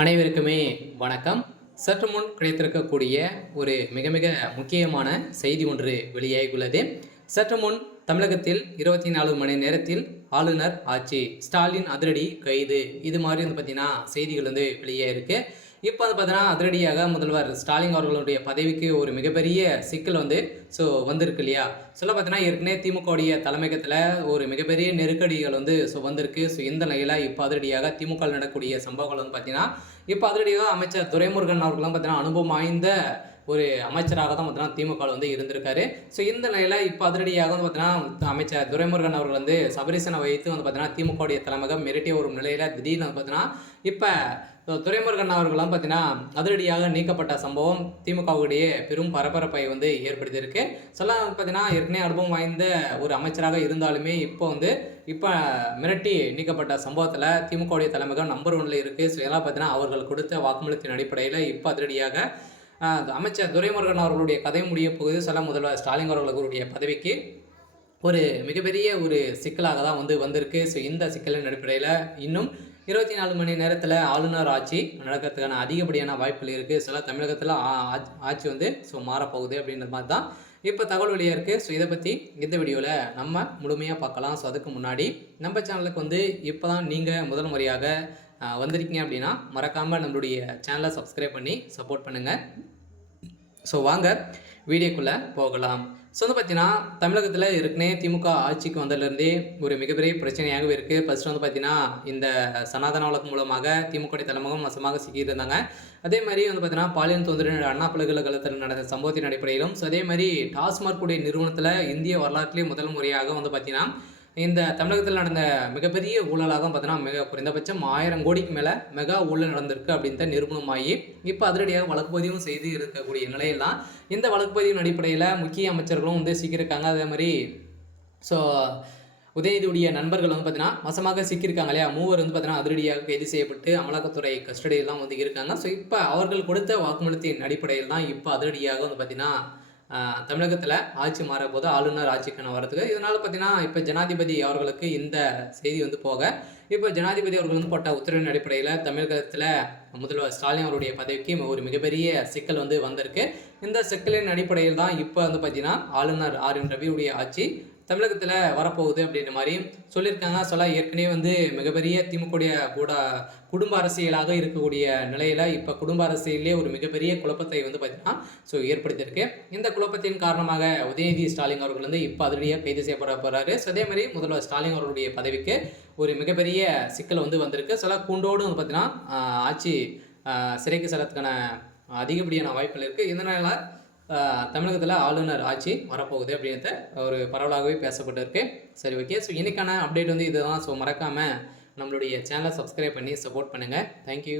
அனைவருக்குமே வணக்கம். சற்று முன் கிடைத்திருக்கக்கூடிய ஒரு மிக மிக முக்கியமான செய்தி ஒன்று வெளியாகியுள்ளது. சற்று முன் தமிழகத்தில் 24 மணி நேரத்தில் ஆளுநர் ஆட்சி, ஸ்டாலின் அதிரடி கைது, இது மாதிரி பார்த்தீங்கன்னா செய்திகள் வெளியாயிருக்கு. இப்போ பார்த்தீங்கன்னா அதிரடியாக முதல்வர் ஸ்டாலின் அவர்களுடைய பதவிக்கு ஒரு மிகப்பெரிய சிக்கல் வந்திருக்கு இல்லையா? பார்த்தீங்கன்னா ஏற்கனவே திமுகவுடைய தலைமையகத்தில் ஒரு மிகப்பெரிய நெருக்கடிகள் வந்திருக்கு. இந்த நிலையில் இப்போ அதிரடியாக திமுக நடக்கக்கூடிய சம்பவங்கள் பார்த்தீங்கன்னா இப்போ அதிரடியாக அமைச்சர் துரைமுருகன் அவர்களும் பார்த்தீங்கன்னா அனுபவம் வாய்ந்த ஒரு அமைச்சராக தான் பார்த்தீங்கன்னா திமுக இருந்திருக்காரு. இந்த நிலையில் இப்போ அதிரடியாக பார்த்தீங்கன்னா அமைச்சர் துரைமுருகன் அவர்கள் சபரீசனை வைத்து பார்த்தீங்கன்னா திமுகவுடைய தலைமையகம் மிரட்டிய ஒரு நிலையில் திடீர்னு பார்த்தீங்கன்னா இப்போ துரைமுருகன் அவர்களும் பார்த்தீங்கன்னா அதிரடியாக நீக்கப்பட்ட சம்பவம் திமுகவுடைய பெரும் பரபரப்பை ஏற்படுத்தியிருக்கு. பார்த்தீங்கன்னா ஏற்கனவே அனுபவம் வாய்ந்த ஒரு அமைச்சராக இருந்தாலுமே இப்போ மிரட்டி நீக்கப்பட்ட சம்பவத்தில் திமுகவுடைய தலைமையகம் நம்பர் 1ல் இருக்குது. இதெல்லாம் பார்த்தீங்கன்னா அவர்கள் கொடுத்த வாக்குமூலத்தின் அடிப்படையில் இப்போ அதிரடியாக அமைச்சர் துரைமுருகன் அவர்களுடைய கதை முடிய போகுது. முதல்வர் ஸ்டாலின் அவர்களுடைய பதவிக்கு ஒரு மிகப்பெரிய ஒரு சிக்கலாக தான் வந்திருக்கு. இந்த சிக்கலின் அடிப்படையில் இன்னும் 24 மணி நேரத்தில் ஆளுநர் ஆட்சி நடக்கிறதுக்கான அதிகப்படியான வாய்ப்புகள் இருக்குது. தமிழகத்தில் ஆட்சி மாறப்போகுது அப்படின்ற மாதிரி தான் இப்போ தகவல் வெளியாக இருக்குது. இதை பற்றி இந்த வீடியோவில் நம்ம முழுமையாக பார்க்கலாம். அதுக்கு முன்னாடி நம்ம சேனலுக்கு இப்போ தான் நீங்கள் முதல் முறையாக வந்திருக்கீங்க அப்படின்னா மறக்காமல் நம்மளுடைய சேனலை சப்ஸ்கிரைப் பண்ணி சப்போர்ட் பண்ணுங்கள். வாங்க வீடியோக்குள்ளே போகலாம். பார்த்தீங்கன்னா தமிழகத்தில் ஏற்கனவே திமுக ஆட்சிக்கு வந்ததுலேருந்தே ஒரு மிகப்பெரிய பிரச்சனையாகவே இருக்குது. ஃபஸ்ட்டு பார்த்தீங்கன்னா இந்த சனாதன வழக்கு மூலமாக திமுக தலைமையகம் மோசமாக சிக்கியிருந்தாங்க. அதே மாதிரி பார்த்தீங்கன்னா பாலியல் தொந்தரவு அண்ணா பல்கலைக்கழகத்தில் நடந்த சம்பவத்தின் அடிப்படையிலும் அதே மாதிரி டாஸ்மாக் உடைய நிறுவனத்தில் இந்திய வரலாற்றிலே முதல் முறையாக பார்த்தீங்கன்னா இந்த தமிழகத்தில் நடந்த மிகப்பெரிய ஊழலாக தான் பார்த்தீங்கன்னா குறைந்தபட்சம் 1000 கோடிக்கு மேலே மெகா ஊழல் நடந்திருக்கு அப்படின்ட்டு நிரூபணமாகி இப்போ அதிரடியாக வழக்கு பதிவும் செய்து இருக்கக்கூடிய நிலையெல்லாம் இந்த வழக்கு பதிவின் அடிப்படையில் முக்கிய அமைச்சர்களும் சிக்கியிருக்காங்க. அதே மாதிரி உதயநிதியுடைய நண்பர்கள் பார்த்தீங்கன்னா மோசமாக சிக்கியிருக்காங்க இல்லையா? மூவர் பார்த்தீங்கன்னா அதிரடியாக கைது செய்யப்பட்டு அமலாக்கத்துறை கஸ்டடியெல்லாம் இருக்காங்க. இப்போ அவர்கள் கொடுத்த வாக்குமூலத்தின் அடிப்படையில் தான் இப்போ அதிரடியாக பார்த்தீங்கன்னா தமிழகத்தில் ஆட்சி மாறப்போது ஆளுநர் ஆட்சிக்கான வரதுக்கு. இதனால் பார்த்தீங்கன்னா இப்போ ஜனாதிபதி அவர்களுக்கு இந்த செய்தி போக இப்போ ஜனாதிபதி அவர்கள் போட்ட உத்தரவின் அடிப்படையில் தமிழகத்தில் முதல்வர் ஸ்டாலின் அவருடைய பதவிக்கு ஒரு மிகப்பெரிய சிக்கல் வந்திருக்கு. இந்த சிக்கலின் அடிப்படையில் தான் இப்போ பார்த்தீங்கன்னா ஆளுநர் ஆர்.என். ரவியுடைய ஆட்சி தமிழகத்தில் வரப்போகுது அப்படின்ற மாதிரி சொல்லியிருக்காங்க. ஏற்கனவே மிகப்பெரிய திமுகவுடைய குடும்ப அரசியலாக இருக்கக்கூடிய நிலையில் இப்போ குடும்ப அரசியலே ஒரு மிகப்பெரிய குழப்பத்தை பார்த்தீங்கன்னா ஏற்படுத்தியிருக்கு. இந்த குழப்பத்தின் காரணமாக உதயநிதி ஸ்டாலின் அவர்கள் இப்போ அதிரடியாக கைது செய்யப்பட போகிறாரு. அதே மாதிரி முதல்வர் ஸ்டாலின் அவர்களுடைய பதவிக்கு ஒரு மிகப்பெரிய சிக்கல் வந்திருக்கு. கூண்டோடு பார்த்தீங்கன்னா ஆட்சி சிறைக்கு செல்லத்துக்கான அதிகப்படியான வாய்ப்புகள் இருக்குது. இதனால் தமிழகத்தில் ஆளுநர் ஆட்சி வரப்போகுது அப்படின்றத ஒரு பரவலாகவே பேசப்பட்டு இருக்கு. சரி, ஓகே. இன்றைக்கான அப்டேட் இதுதான். மறக்காமல் நம்மளுடைய சேனலை சப்ஸ்கிரைப் பண்ணி சப்போர்ட் பண்ணுங்கள். தேங்க்யூ.